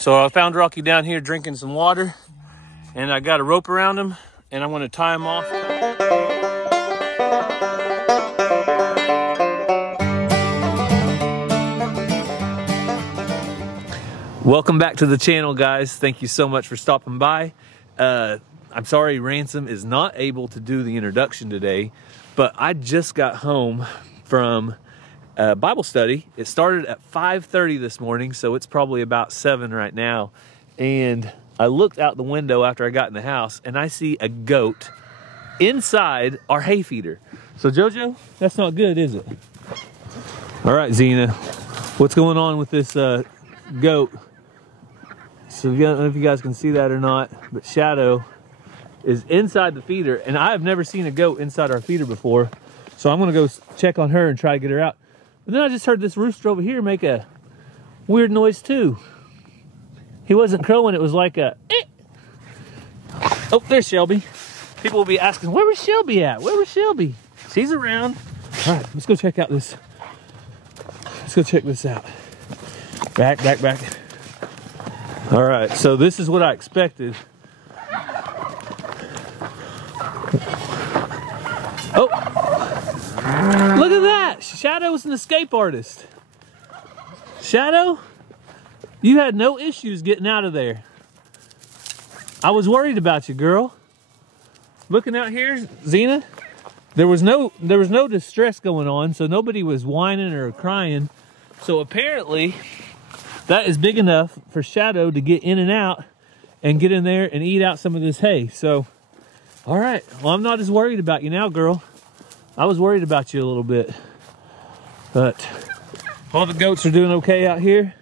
So I found Rocky down here drinking some water, and I got a rope around him, and I'm going to tie him off. Welcome back to the channel, guys. Thank you so much for stopping by. I'm sorry Ransom is not able to do the introduction today, but I just got home from Bible study. It started at 5:30 this morning, so it's probably about 7 right now. And I looked out the window after I got in the house, and I see a goat inside our hay feeder. So Jojo, that's not good, is it? All right, Zena, what's going on with this goat? So I don't know if you guys can see that or not, but Shadow is inside the feeder, and I have never seen a goat inside our feeder before. So I'm gonna go check on her and try to get her out. But then I just heard this rooster over here make a weird noise too. He wasn't crowing, it was like a eh. Oh, there's Shelby. People will be asking, where was Shelby at? Where was Shelby? She's around. All right, let's go check out this. Let's go check this out. Back. All right, so this is what I expected. Oh, look at that. Shadow's an escape artist. Shadow, you had no issues getting out of there. I was worried about you, girl. Looking out here, Zena, there was no distress going on, so nobody was whining or crying. So apparently, that is big enough for Shadow to get in and out and get in there and eat out some of this hay. So, all right. Well, I'm not as worried about you now, girl. I was worried about you a little bit. But all the goats are doing okay out here.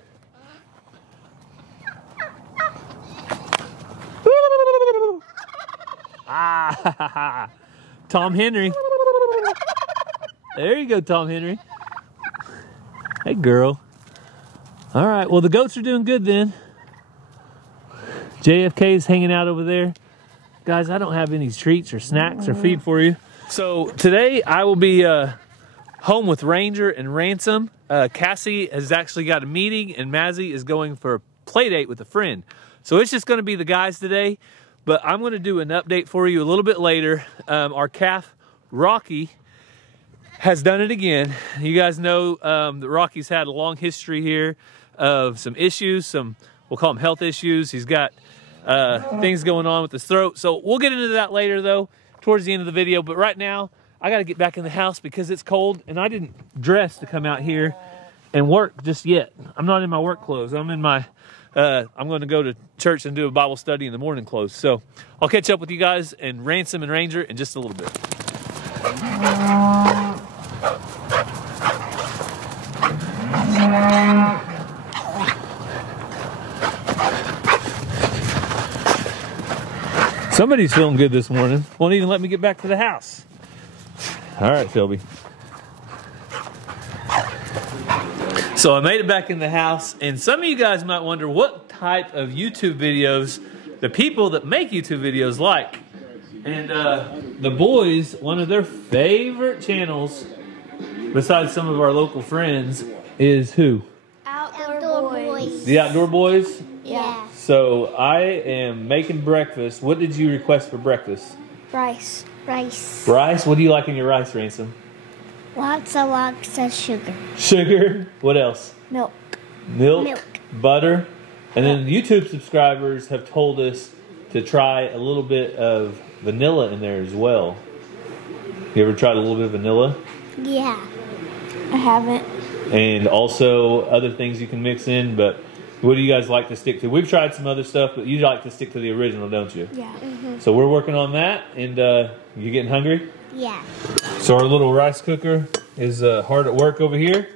Ah, Tom Henry. There you go, Tom Henry. Hey, girl. All right, well, the goats are doing good then. JFK is hanging out over there. Guys, I don't have any treats or snacks or feed for you. So today I will be home with Ranger and Ransom. Cassie has actually got a meeting, and Mazzy is going for a play date with a friend. So it's just going to be the guys today, but I'm going to do an update for you a little bit later. Our calf, Rocky, has done it again. You guys know that Rocky's had a long history here of some issues, we'll call them health issues. He's got things going on with his throat. So we'll get into that later though, towards the end of the video. But right now, I gotta get back in the house because it's cold and I didn't dress to come out here and work just yet. I'm not in my work clothes. I'm in my, I'm gonna go to church and do a Bible study in the morning clothes. So I'll catch up with you guys and Ransom and Ranger in just a little bit. Somebody's feeling good this morning. Won't even let me get back to the house. All right, Shelby. So I made it back in the house, and some of you guys might wonder what type of YouTube videos the people that make YouTube videos like. And the boys, one of their favorite channels, besides some of our local friends, is who? Outdoor Boys. The Outdoor Boys? Yeah. So I am making breakfast. What did you request for breakfast? Rice. Rice? What do you like in your rice, Ransom? Lots of sugar. Sugar? What else? Milk. Milk. Butter. And then YouTube subscribers have told us to try a little bit of vanilla in there as well. You ever tried a little bit of vanilla? Yeah. I haven't. And also other things you can mix in, but what do you guys like to stick to? We've tried some other stuff, but you like to stick to the original, don't you? Yeah. Mm-hmm. So we're working on that, and you getting hungry? Yeah. So our little rice cooker is hard at work over here.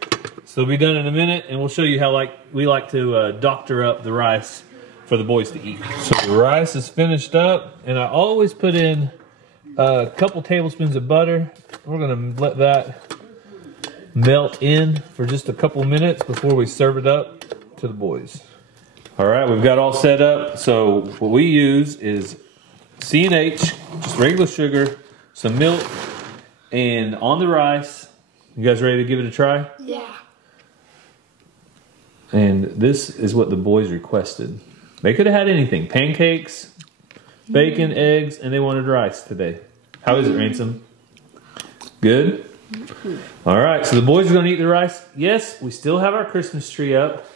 So it'll be done in a minute, and we'll show you how we like to doctor up the rice for the boys to eat. So the rice is finished up, and I always put in a couple tablespoons of butter. We're gonna let that melt in for just a couple minutes before we serve it up to the boys. All right, we've got all set up. So what we use is C&H, just regular sugar, some milk, and on the rice. You guys ready to give it a try? Yeah. And this is what the boys requested. They could have had anything. Pancakes, bacon, eggs, and they wanted rice today. How is it, Ransom? Good? All right, so the boys are going to eat the rice. Yes, we still have our Christmas tree up,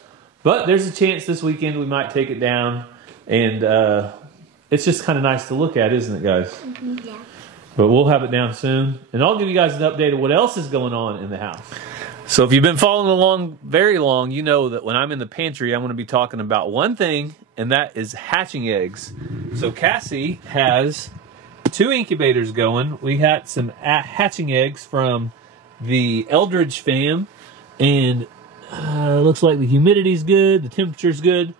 but there's a chance this weekend we might take it down. And it's just kind of nice to look at, isn't it, guys? Yeah. But we'll have it down soon. And I'll give you guys an update of what else is going on in the house. So if you've been following along very long, you know that when I'm in the pantry, I'm going to be talking about one thing, and that is hatching eggs. So Cassie has 2 incubators going. We got some hatching eggs from the Eldridge fam, and looks like the humidity's good, the temperature's good.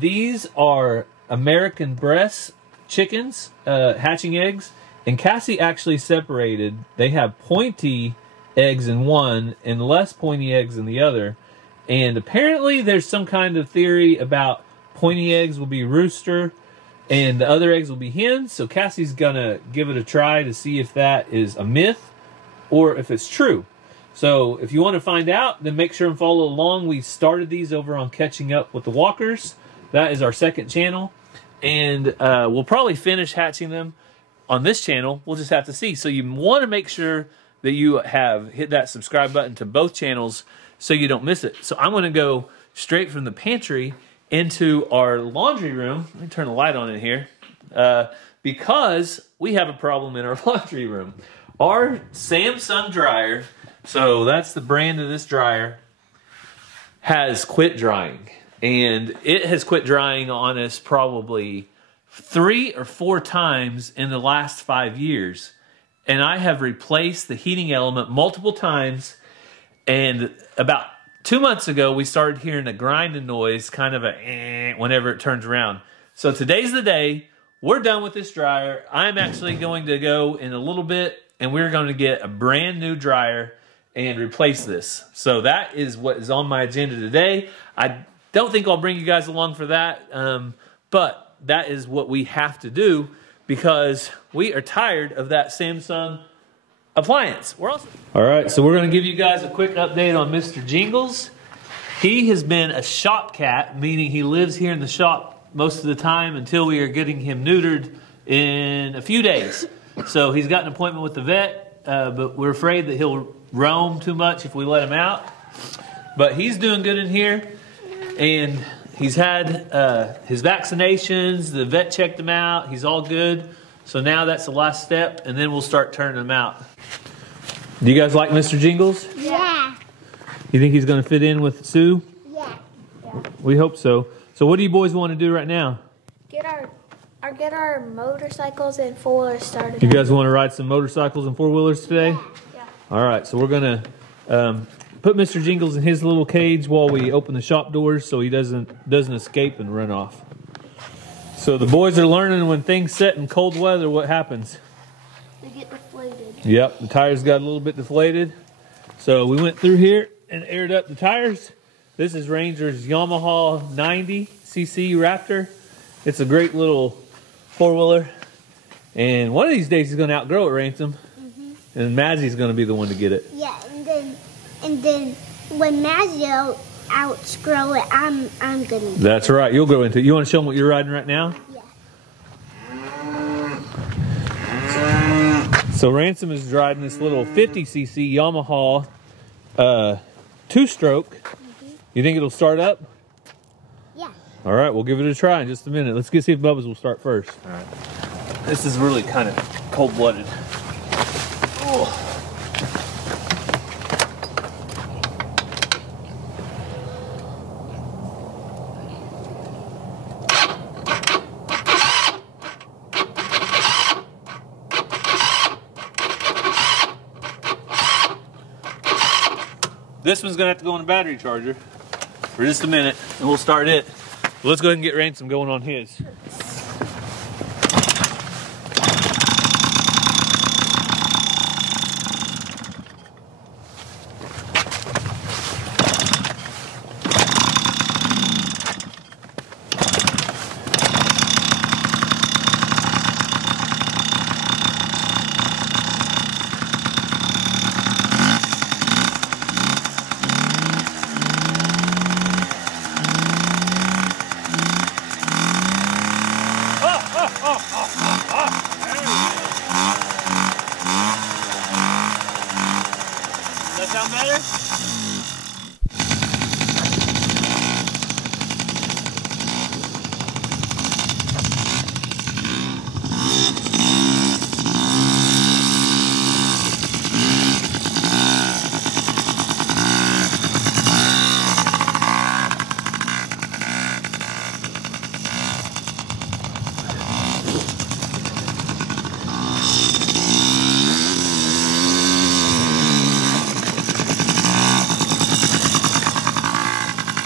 These are American breast chickens hatching eggs, and Cassie actually separated. They have pointy eggs in one and less pointy eggs in the other, and apparently there's some kind of theory about pointy eggs will be rooster and the other eggs will be hens. So Cassie's gonna give it a try to see if that is a myth or if it's true. So if you want to find out, then make sure and follow along. We started these over on Catching Up with the Walkers. That is our second channel, and we'll probably finish hatching them on this channel. We'll just have to see. So you want to make sure that you have hit that subscribe button to both channels so you don't miss it. So I'm going to go straight from the pantry into our laundry room. Let me turn the light on in here because we have a problem in our laundry room. Our Samsung dryer, so that's the brand of this dryer, has quit drying. And it has quit drying on us probably 3 or 4 times in the last 5 years. And I have replaced the heating element multiple times. And about 2 months ago, we started hearing a grinding noise, kind of a whenever it turns around. So today's the day. We're done with this dryer. I'm actually going to go in a little bit, and we're going to get a brand new dryer and replace this. So that is what is on my agenda today. I don't think I'll bring you guys along for that, but that is what we have to do because we are tired of that Samsung appliance. All right, so we're going to give you guys a quick update on Mr. Jingles. He has been a shop cat, meaning he lives here in the shop most of the time until we are getting him neutered in a few days. So he's got an appointment with the vet, but we're afraid that he'll roam too much if we let him out. But he's doing good in here, and he's had his vaccinations. The vet checked him out. He's all good. So now that's the last step, and then we'll start turning him out. Do you guys like Mr. Jingles? Yeah. You think he's going to fit in with Sue? Yeah. We hope so. So what do you boys want to do right now? Get our motorcycles and 4-wheelers started. You guys want to ride some motorcycles and 4-wheelers today? Yeah. All right, so we're going to put Mr. Jingles in his little cage while we open the shop doors so he doesn't escape and run off. So the boys are learning when things set in cold weather, what happens? They get deflated. Yep, the tires got a little bit deflated. So we went through here and aired up the tires. This is Ranger's Yamaha 90cc Raptor. It's a great little 4-wheeler. And one of these days he's going to outgrow it, Ransom. And Mazzie's going to be the one to get it. Yeah, and then when Mazio outgrow it, I'm gonna. That's right. You'll go into it. You want to show them what you're riding right now? Yeah. So Ransom is riding this little 50cc Yamaha 2-stroke. You think it'll start up? Yeah. All right, we'll give it a try in just a minute. Let's see if Bubba's will start first. All right. This is really kind of cold-blooded. Oh. This one's gonna have to go on a battery charger for just a minute, and we'll start it. Let's go ahead and get Ransom going on his.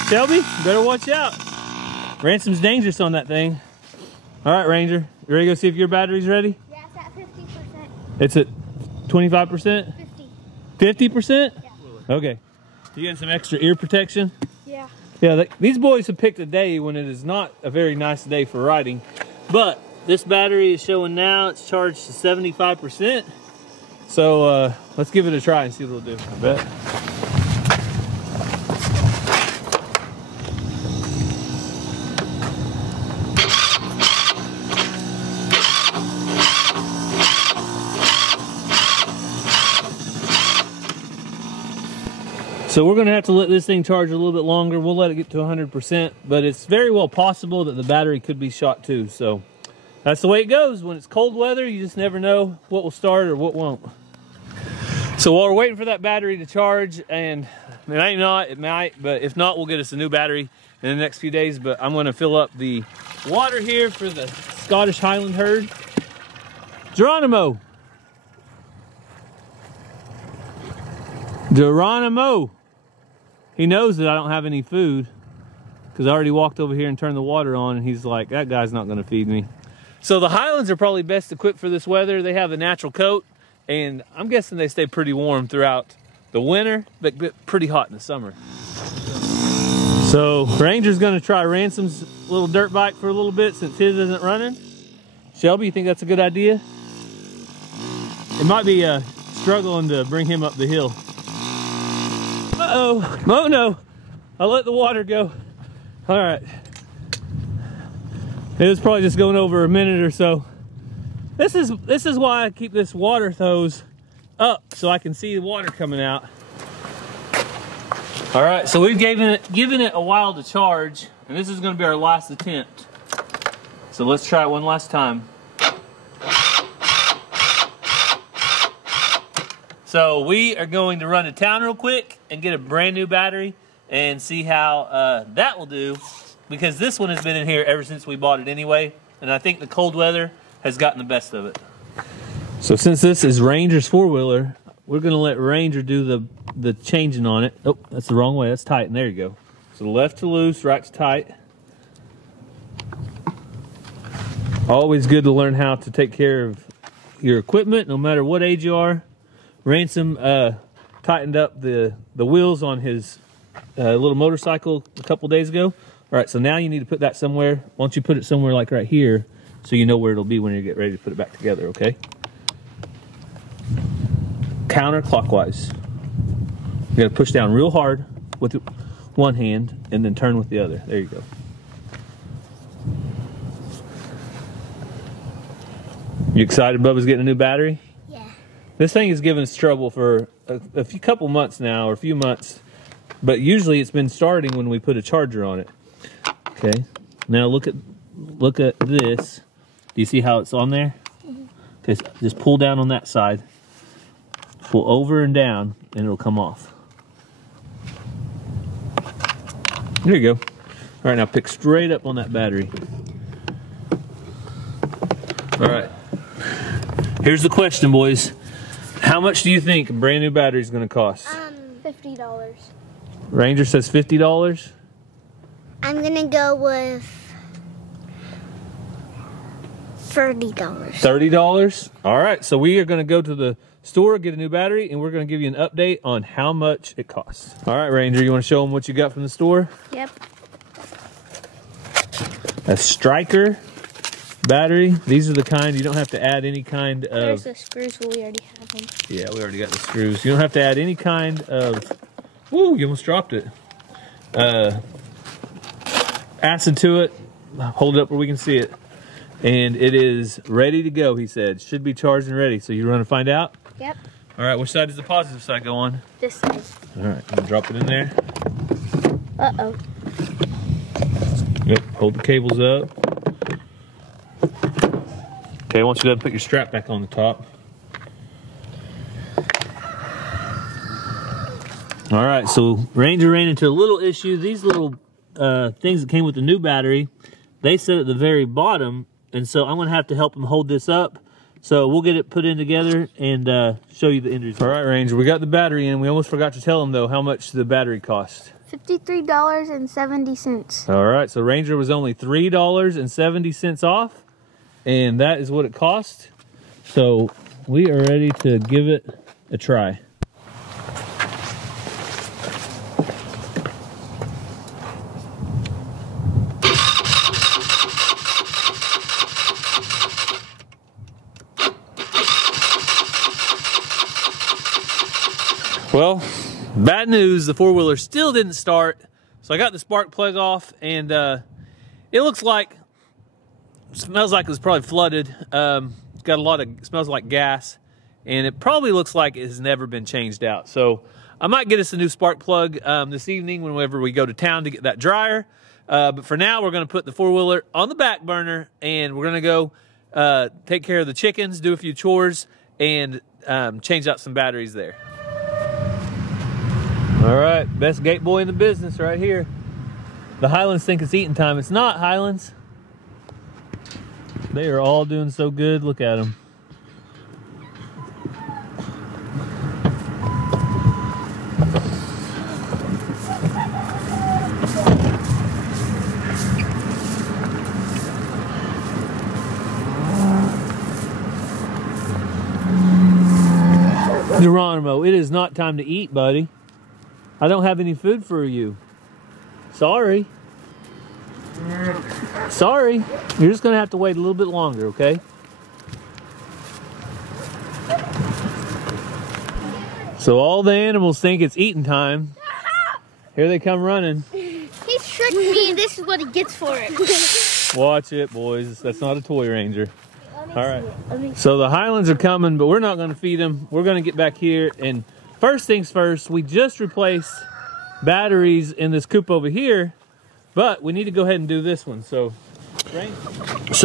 Shelby, better watch out. Ransom's dangerous on that thing. All right, Ranger, you ready to go see if your battery's ready? Yeah, it's at 50%. It's at 25%? 50. 50%? Yeah. Okay. You getting some extra ear protection? Yeah. Yeah, these boys have picked a day when it is not a very nice day for riding. But this battery is showing now it's charged to 75%. So let's give it a try and see what it'll do. I bet. So we're gonna have to let this thing charge a little bit longer. We'll let it get to 100%, but it's very well possible that the battery could be shot too. So that's the way it goes. When it's cold weather, you just never know what will start or what won't. So while we're waiting for that battery to charge, and it ain't not, it might, but if not, we'll get us a new battery in the next few days. But I'm gonna fill up the water here for the Scottish Highland herd. Geronimo! Geronimo! He knows that I don't have any food because I already walked over here and turned the water on, and he's like, that guy's not gonna feed me. So the Highlands are probably best equipped for this weather. They have a natural coat, and I'm guessing they stay pretty warm throughout the winter, but get pretty hot in the summer. So Ranger's gonna try Ransom's little dirt bike for a little bit since his isn't running. Shelby, you think that's a good idea? It might be struggling to bring him up the hill. Uh-oh, oh no, I let the water go. All right. It was probably just going over a minute or so. This is why I keep this water hose up so I can see the water coming out. All right, so we've given it a while to charge, and this is gonna be our last attempt. So let's try it one last time. So we are going to run to town real quick and get a brand new battery and see how that will do, because this one has been in here ever since we bought it anyway, and I think the cold weather has gotten the best of it. So since this is Ranger's four-wheeler, we're gonna let Ranger do the changing on it. Oh, that's the wrong way, that's tight, and there you go. So the left to loose, right to tight. Always good to learn how to take care of your equipment, no matter what age you are. Ransom tightened up the wheels on his little motorcycle a couple days ago. All right, so now you need to put that somewhere. Why don't you put it somewhere like right here so you know where it'll be when you get ready to put it back together, okay? Counterclockwise. You gotta push down real hard with one hand and then turn with the other. There you go. You excited Bubba's getting a new battery? This thing has given us trouble for a couple months now, or a few months, but usually it's been starting when we put a charger on it. Okay, now look at this. Do you see how it's on there? Okay, so just pull down on that side, pull over and down, and it'll come off. There you go. All right, now pick straight up on that battery. All right, here's the question, boys. How much do you think a brand new battery is going to cost? $50. Ranger says $50. I'm going to go with $30. $30? All right, so we are going to go to the store, get a new battery, and we're going to give you an update on how much it costs. All right, Ranger, you want to show them what you got from the store? Yep. A Striker battery. These are the kind you don't have to add any kind of... There's the screws, we already have them. Yeah, we already got the screws. You don't have to add any kind of... Woo, you almost dropped it. Acid to it. Hold it up where we can see it. And it is ready to go, he said. Should be charged and ready. So you want to find out? Yep. All right, which side does the positive side go on? This side. All right, I'm gonna drop it in there. Uh-oh. Yep, hold the cables up. Okay, I want you to put your strap back on the top. All right, so Ranger ran into a little issue. These little things that came with the new battery, they sit at the very bottom, and so I'm gonna have to help him hold this up. So we'll get it put in together and show you the end result. All right, Ranger, we got the battery in. We almost forgot to tell him though how much the battery cost. $53.70. All right, so Ranger was only $3.70 off, and that is what it cost. So we are ready to give it a try. Well, bad news, the four-wheeler still didn't start. So I got the spark plug off, and it looks like, smells like it was probably flooded. It's got a lot of, smells like gas, and it probably looks like it has never been changed out. So I might get us a new spark plug this evening whenever we go to town to get that dryer. But for now, we're gonna put the four-wheeler on the back burner, and we're gonna go take care of the chickens, do a few chores, and change out some batteries there. All right, best gate boy in the business right here. The Highlands think it's eating time. It's not, Highlands. They are all doing so good. Look at them. Geronimo, it is not time to eat, buddy. I don't have any food for you. Sorry. Sorry. You're just gonna have to wait a little bit longer, okay? So all the animals think it's eating time. Here they come running. He tricked me, and this is what he gets for it. Watch it, boys. That's not a toy Ranger. All right. So the Highlands are coming, but we're not gonna feed them. We're gonna get back here, and first things first, we just replaced batteries in this coop over here, but we need to go ahead and do this one. So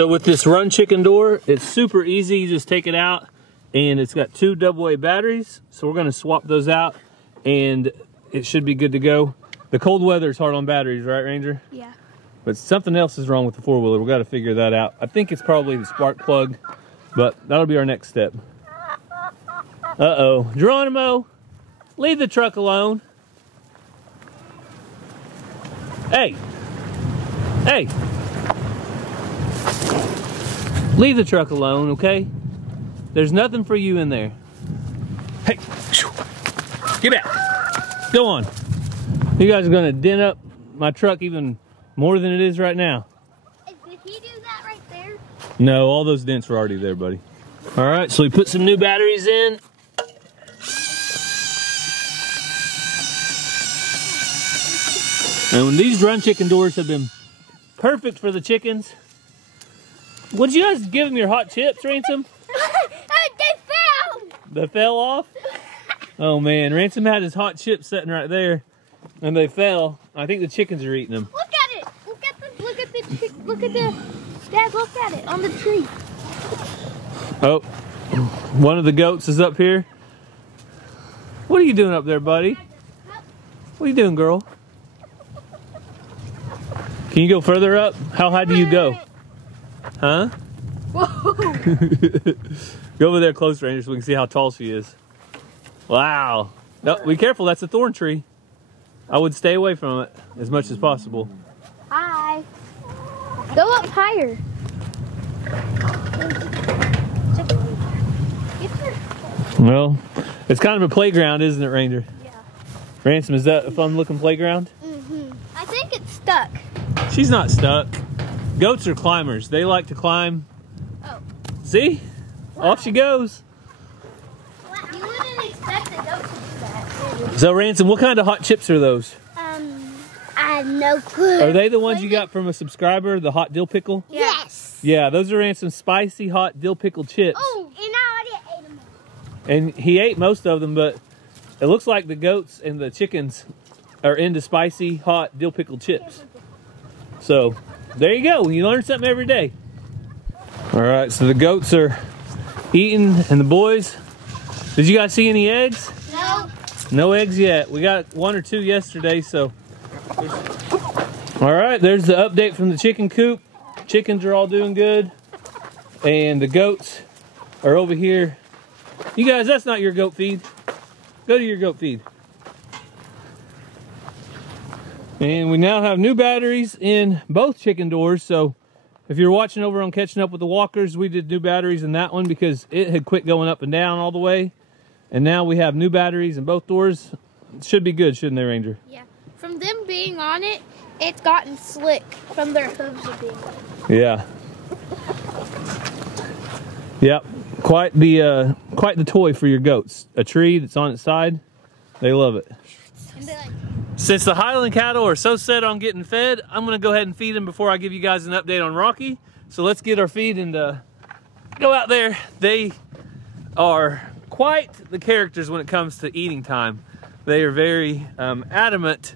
with this run chicken door, it's super easy. You just take it out, and it's got 2 AA batteries. So we're gonna swap those out, and it should be good to go. The cold weather is hard on batteries, right, Ranger? Yeah. But something else is wrong with the four-wheeler. We've got to figure that out. I think it's probably the spark plug, but that'll be our next step. Uh-oh. Geronimo, leave the truck alone. Hey. Hey. Leave the truck alone, okay? There's nothing for you in there. Hey. Get back. Go on. You guys are going to dent up my truck even more than it is right now. Did he do that right there? No, all those dents were already there, buddy. All right, so we put some new batteries in. And when these run chicken doors have been perfect for the chickens. Would you guys give them your hot chips, Ransom? They fell! They fell off? Oh man, Ransom had his hot chips sitting right there, and they fell. I think the chickens are eating them. Look at it! Look at the Dad, look at it on the tree. Oh, one of the goats is up here. What are you doing up there, buddy? What are you doing, girl? Can you go further up? How high do you go? Huh? Whoa! Go over there close, Ranger, so we can see how tall she is. Wow. No, be careful, that's a thorn tree. I would stay away from it as much as possible. Hi. Go up higher. Well, it's kind of a playground, isn't it, Ranger? Yeah. Ransom, is that a fun-looking playground? Mm-hmm. I think it's stuck. She's not stuck. Goats are climbers. They like to climb. Oh. See? Wow. Off she goes. You wouldn't expect a goat to do that. So, Ransom, what kind of hot chips are those? I have no clue. Are they the ones you got from a subscriber, the hot dill pickle? Yes. Yeah, those are Ransom's spicy hot dill pickle chips. Oh, and I already ate them. And he ate most of them, but it looks like the goats and the chickens are into spicy hot dill pickle chips. So, there you go. You learn something every day. All right, so the goats are eating, and the boys, did you guys see any eggs? No. No eggs yet. We got 1 or 2 yesterday, so. All right, there's the update from the chicken coop. Chickens are all doing good, and the goats are over here. You guys, that's not your goat feed. Go to your goat feed. And we now have new batteries in both chicken doors. So if you're watching over on Catching Up with the Walkers, we did new batteries in that one because it had quit going up and down all the way. And now we have new batteries in both doors. It should be good, shouldn't they, Ranger? Yeah. From them being on it, it's gotten slick from their hooves of being on it. Yeah. Yep. Quite the toy for your goats. A tree that's on its side. They love it. And they like, Since the Highland cattle are so set on getting fed, I'm going to go ahead and feed them before I give you guys an update on Rocky. So let's get our feed and go out there. They are quite the characters when it comes to eating time. They are very adamant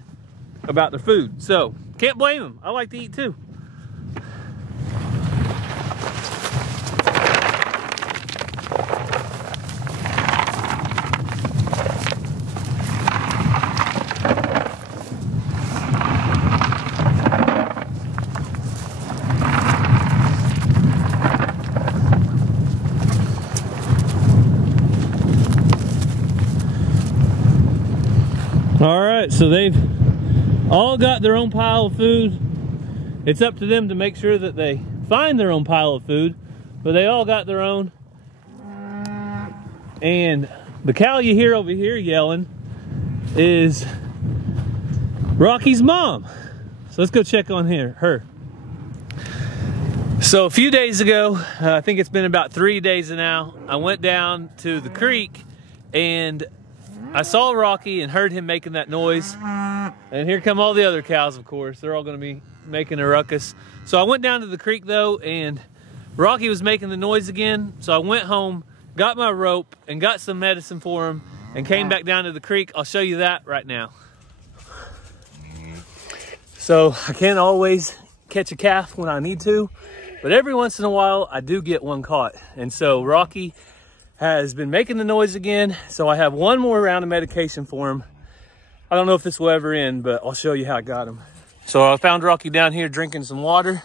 about their food. So can't blame them. I like to eat too. All right, so they've all got their own pile of food. It's up to them to make sure that they find their own pile of food, but they all got their own. And the cow you hear over here yelling is Rocky's mom. So let's go check on her. So a few days ago, I think it's been about 3 days now, I went down to the creek and I saw Rocky and heard him making that noise. And here come all the other cows, of course. They're all going to be making a ruckus. So I went down to the creek though, and Rocky was making the noise again. So I went home, got my rope, and got some medicine for him, and came back down to the creek. I'll show you that right now. So I can't always catch a calf when I need to, but every once in a while I do get one caught. And so Rocky has been making the noise again, so I have one more round of medication for him. I don't know if this will ever end, but I'll show you how I got him. So I found Rocky down here drinking some water,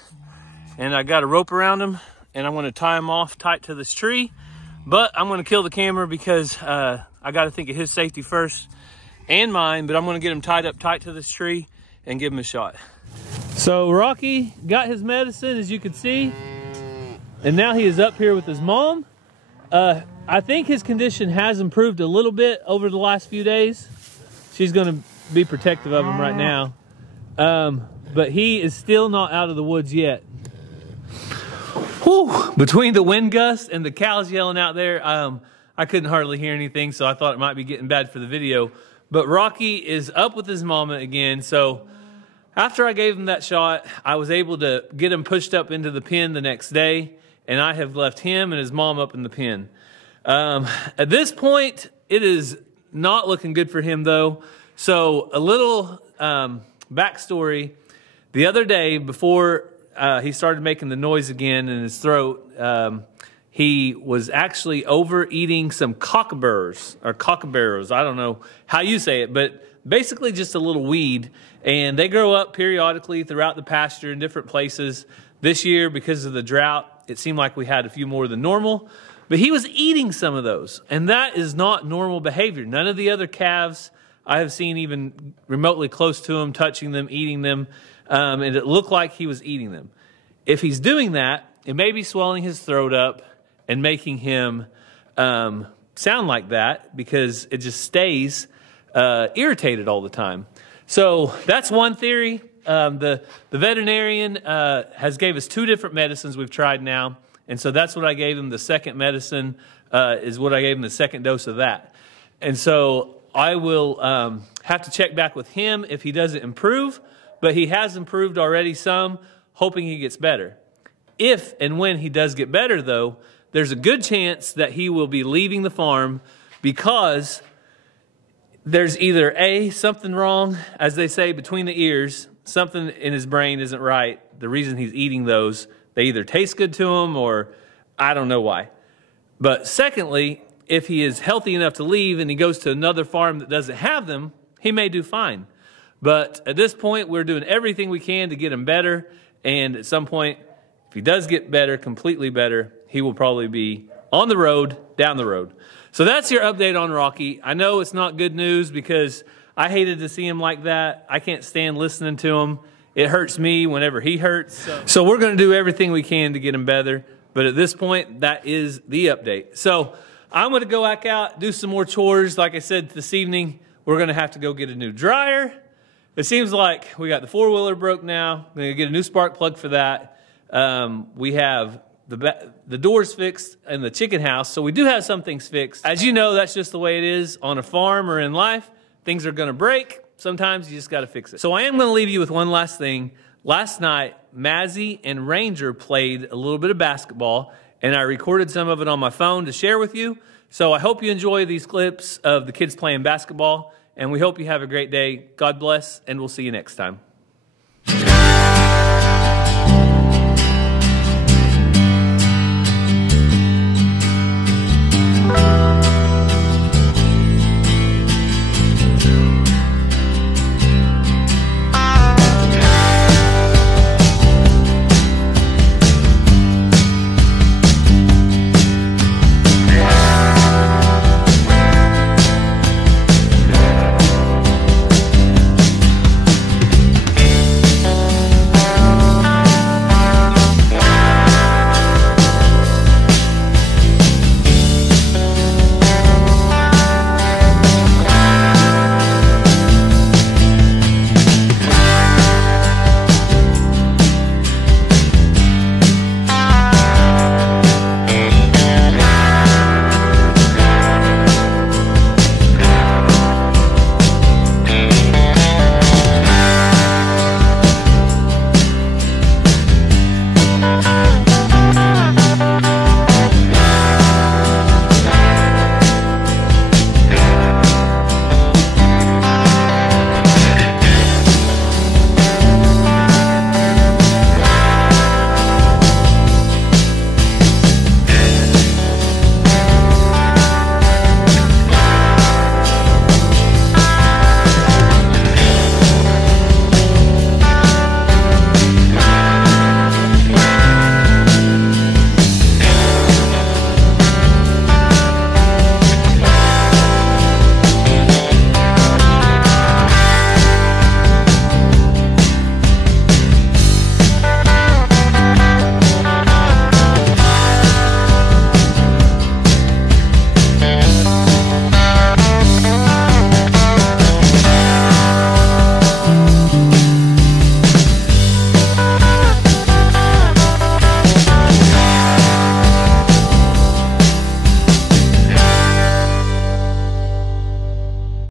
and I got a rope around him, and I'm gonna tie him off tight to this tree, but I'm gonna kill the camera because I gotta think of his safety first and mine, but I'm gonna get him tied up tight to this tree and give him a shot. So Rocky got his medicine, as you can see, and now he is up here with his mom. I think his condition has improved a little bit over the last few days. She's going to be protective of him right now. But he is still not out of the woods yet. Whew. Between the wind gusts and the cows yelling out there, I couldn't hardly hear anything, so I thought it might be getting bad for the video. But Rocky is up with his mama again. So after I gave him that shot, I was able to get him pushed up into the pen the next day. And I have left him and his mom up in the pen. At this point, it is not looking good for him though. So a little backstory. The other day, before he started making the noise again in his throat, he was actually overeating some cockaburros, or cockabarrows. I don't know how you say it, but basically just a little weed. And they grow up periodically throughout the pasture in different places. This year, because of the drought, it seemed like we had a few more than normal, but he was eating some of those, and that is not normal behavior. None of the other calves I have seen even remotely close to him, touching them, eating them, and it looked like he was eating them. If he's doing that, it may be swelling his throat up and making him sound like that because it just stays irritated all the time. So that's one theory. The veterinarian has gave us 2 different medicines we've tried now. And so that's what I gave him. The second medicine is what I gave him, the second dose of that. And so I will have to check back with him if he doesn't improve. But he has improved already some, hoping he gets better. If and when he does get better, though, there's a good chance that he will be leaving the farm because there's either A, something wrong, as they say, between the ears. Something in his brain isn't right. The reason he's eating those, they either taste good to him or I don't know why. But secondly, if he is healthy enough to leave and he goes to another farm that doesn't have them, he may do fine. But at this point, we're doing everything we can to get him better. And at some point, if he does get better, completely better, he will probably be on the road, down the road. So that's your update on Rocky. I know it's not good news because I hated to see him like that. I can't stand listening to him. It hurts me whenever he hurts. So we're going to do everything we can to get him better. But at this point, that is the update. So I'm going to go back out, do some more chores. Like I said, this evening, we're going to have to go get a new dryer. It seems like we got the four-wheeler broke now. We're going to get a new spark plug for that. We have the doors fixed in the chicken house. So we do have some things fixed. As you know, that's just the way it is on a farm or in life. Things are going to break. Sometimes you just got to fix it. So I am going to leave you with one last thing. Last night, Mazzy and Ranger played a little bit of basketball, and I recorded some of it on my phone to share with you. So I hope you enjoy these clips of the kids playing basketball, and we hope you have a great day. God bless, and we'll see you next time.